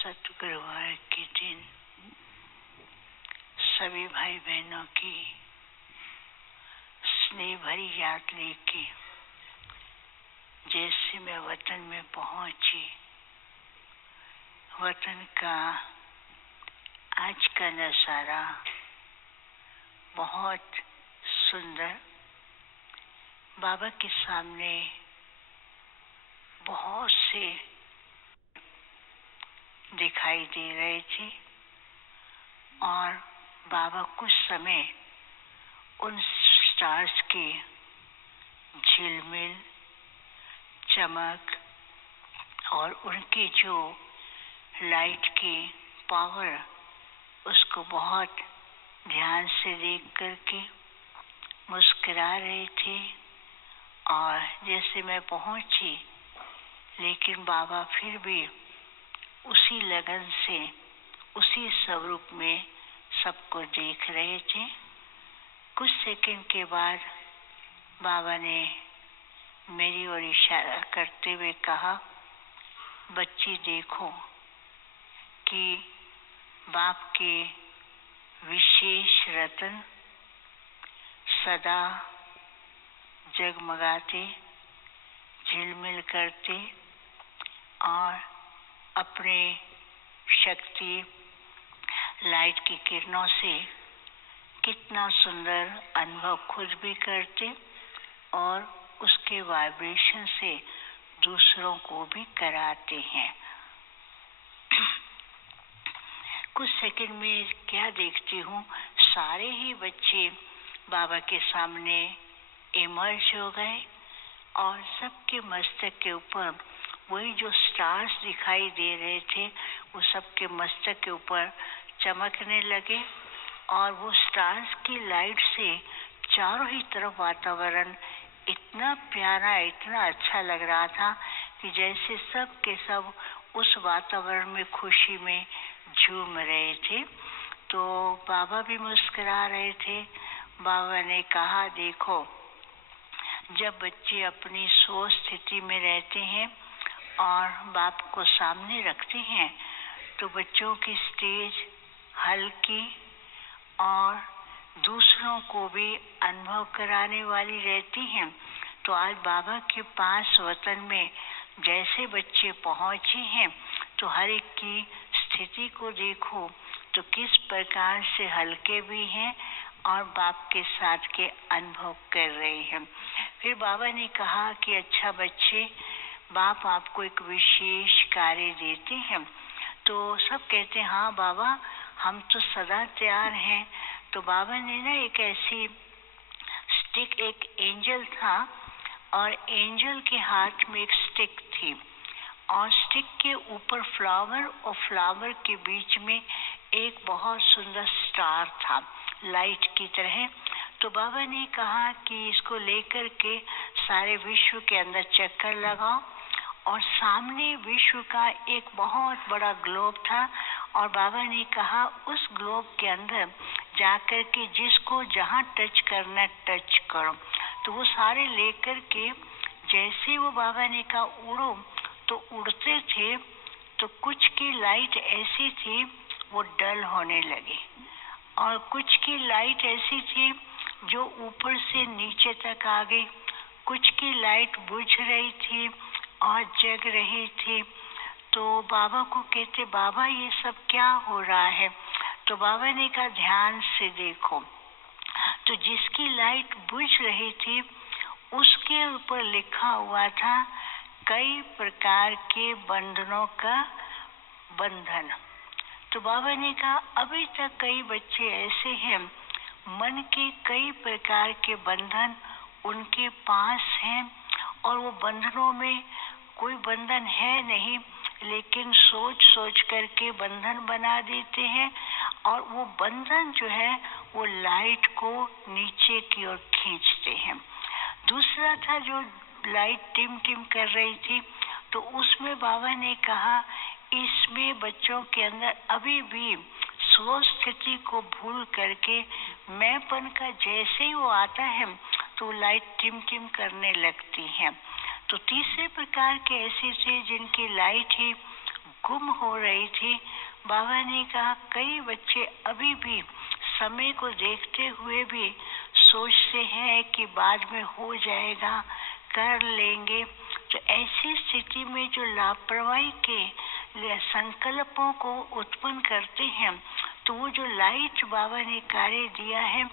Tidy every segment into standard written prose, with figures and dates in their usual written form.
सतगुरुवार के दिन सभी भाई बहनों की स्नेह भरी याद लेके जैसे मैं वतन में पहुंची, वतन का आज का नज़ारा बहुत सुंदर बाबा के सामने बहुत से दिखाई दे रहे थे और बाबा कुछ समय उन स्टार्स की झिलमिल, चमक और उनकी जो लाइट की पावर उसको बहुत ध्यान से देख करके मुस्कुरा रहे थे। और जैसे मैं पहुंची, लेकिन बाबा फिर भी उसी लगन से उसी स्वरूप में सबको देख रहे थे। कुछ सेकंड के बाद बाबा ने मेरी ओर इशारा करते हुए कहा, बच्ची देखो कि बाप के विशेष रत्न सदा जगमगाते, झिलमिल करते और अपने शक्ति लाइट की किरणों से कितना सुंदर अनुभव खुद भी करते और उसके वाइब्रेशन से दूसरों को भी कराते हैं। कुछ सेकंड में क्या देखती हूँ, सारे ही बच्चे बाबा के सामने इमर्ज हो गए और सबके मस्तक के ऊपर वही जो स्टार्स दिखाई दे रहे थे वो सबके मस्तक के ऊपर चमकने लगे और वो स्टार्स की लाइट से चारों ही तरफ वातावरण इतना प्यारा, इतना अच्छा लग रहा था कि जैसे सब के सब उस वातावरण में खुशी में झूम रहे थे। तो बाबा भी मुस्कुरा रहे थे। बाबा ने कहा, देखो, जब बच्चे अपनी स्व स्थिति में रहते हैं और बाप को सामने रखते हैं तो बच्चों की स्टेज हल्की और दूसरों को भी अनुभव कराने वाली रहती हैं। तो आज बाबा के पास वतन में जैसे बच्चे पहुंचे हैं तो हर एक की स्थिति को देखो तो किस प्रकार से हल्के भी हैं और बाप के साथ के अनुभव कर रहे हैं। फिर बाबा ने कहा कि अच्छा बच्चे, बाप आपको एक विशेष कार्य देते हैं। तो सब कहते हैं, हाँ बाबा, हम तो सदा तैयार हैं। तो बाबा ने ना एक ऐसी स्टिक, एक एंजल था और एंजल के हाथ में एक स्टिक थी और स्टिक के ऊपर फ्लावर और फ्लावर के बीच में एक बहुत सुंदर स्टार था, लाइट की तरह। तो बाबा ने कहा कि इसको लेकर के सारे विश्व के अंदर चक्कर लगाओ और सामने विश्व का एक बहुत बड़ा ग्लोब था और बाबा ने कहा उस ग्लोब के अंदर जाकर के जिसको जहाँ टच करना टच करो। तो वो सारे लेकर के जैसे वो बाबा ने कहा उड़ो तो उड़ते थे। तो कुछ की लाइट ऐसी थी वो डल होने लगी और कुछ की लाइट ऐसी थी जो ऊपर से नीचे तक आ गई, कुछ की लाइट बुझ रही थी और जग रही थी। तो बाबा को कहते, बाबा ये सब क्या हो रहा है? तो बाबा ने कहा ध्यान से देखो। तो जिसकी लाइट बुझ रही थी उसके ऊपर लिखा हुआ था कई प्रकार के बंधनों का बंधन। तो बाबा ने कहा अभी तक कई बच्चे ऐसे हैं, मन के कई प्रकार के बंधन उनके पास हैं और वो बंधनों में कोई बंधन है नहीं, लेकिन सोच सोच करके बंधन बना देते हैं और वो बंधन जो है वो लाइट को नीचे की ओर खींचते हैं। दूसरा था जो लाइट टिम टिम कर रही थी, तो उसमें बाबा ने कहा इसमें बच्चों के अंदर अभी भी स्व स्थिति को भूल करके मैंपन का जैसे ही वो आता है तो लाइट टिम टिम करने लगती है। तो तीसरे प्रकार के ऐसे थे जिनकी लाइट ही गुम हो रही थी। बाबा ने कहा कई बच्चे अभी भी समय को देखते हुए भी सोचते हैं कि बाद में हो जाएगा, कर लेंगे। तो ऐसी स्थिति में जो लापरवाही के संकल्पों को उत्पन्न करते हैं, तो वो जो लाइट बाबा ने कार्य दिया है,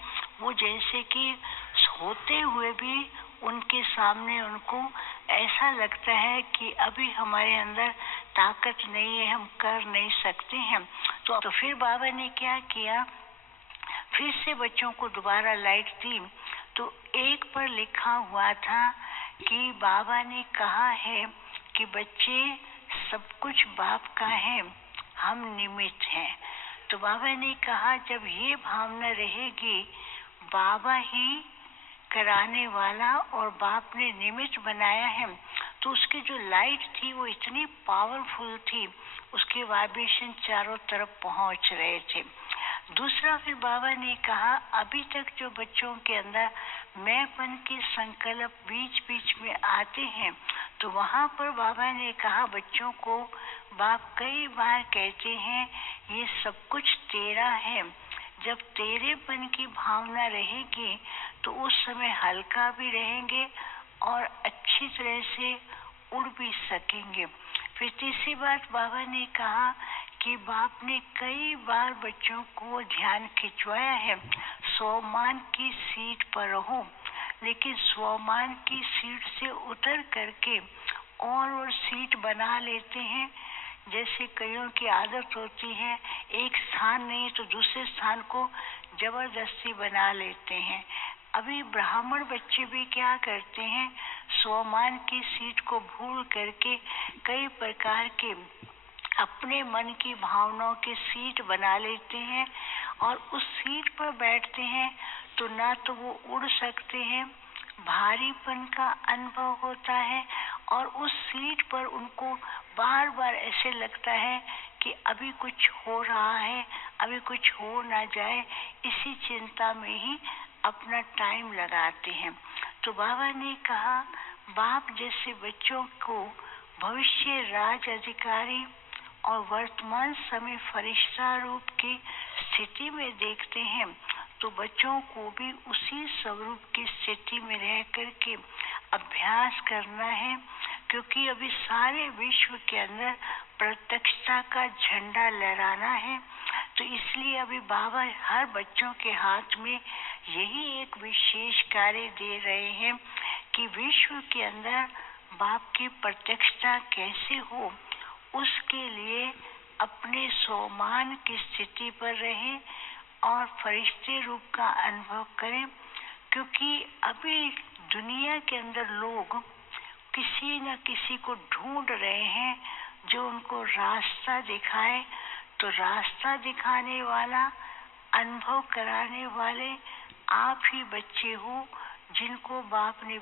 वो जैसे कि होते हुए भी उनके सामने उनको ऐसा लगता है कि अभी हमारे अंदर ताकत नहीं है, हम कर नहीं सकते हैं। तो फिर बाबा ने क्या किया, फिर से बच्चों को दोबारा लाइट दी। तो एक पर लिखा हुआ था कि बाबा ने कहा है कि बच्चे सब कुछ बाप का है, हम निमित्त हैं। तो बाबा ने कहा जब ये भावना रहेगी बाबा ही कराने वाला और बाप ने निमित्त बनाया है, तो उसकी जो लाइट थी वो इतनी पावरफुल थी, उसके वाइब्रेशन चारों तरफ पहुंच रहे थे। दूसरा फिर बाबा ने कहा अभी तक जो बच्चों के अंदर मैंपन के संकल्प बीच बीच में आते हैं, तो वहाँ पर बाबा ने कहा बच्चों को बाप कई बार कहते हैं ये सब कुछ तेरा है। जब तेरेपन की भावना रहेगी तो उस समय हल्का भी रहेंगे और अच्छी तरह से उड़ भी सकेंगे। फिर तीसरी बात बाबा ने कहा कि बाप ने कई बार बच्चों को ध्यान खिंचवाया है, स्वमान की सीट पर रहो, लेकिन स्वमान की सीट से उतर करके और सीट बना लेते हैं। जैसे कईयों की आदत होती है एक स्थान नहीं तो दूसरे स्थान को जबरदस्ती बना लेते हैं। अभी ब्राह्मण बच्चे भी क्या करते हैं, स्वमान की सीट को भूल करके कई प्रकार के अपने मन की भावनाओं की सीट बना लेते हैं और उस सीट पर बैठते हैं तो ना तो वो उड़ सकते हैं, भारीपन का अनुभव होता है और उस सीट पर उनको बार बार ऐसे लगता है कि अभी कुछ हो रहा है, अभी कुछ हो ना जाए, इसी चिंता में ही अपना टाइम लगाते हैं। तो बाबा ने कहा बाप जैसे बच्चों को भविष्य राज अधिकारी और वर्तमान समय फरिश्ता रूप की स्थिति में देखते हैं, तो बच्चों को भी उसी स्वरूप की स्थिति में रह करके अभ्यास करना है, क्योंकि अभी सारे विश्व के अंदर प्रत्यक्षता का झंडा लहराना है। तो इसलिए अभी बाबा हर बच्चों के हाथ में यही एक विशेष कार्य दे रहे हैं कि विश्व के अंदर बाप की प्रत्यक्षता कैसे हो, उसके लिए अपने स्वमान की स्थिति पर रहें और फरिश्ते रूप का अनुभव करें। क्योंकि अभी दुनिया के अंदर लोग किसी न किसी को ढूंढ रहे हैं जो उनको रास्ता दिखाए। तो रास्ता दिखाने वाला, अनुभव कराने वाले आप ही बच्चे हो, जिनको बाप ने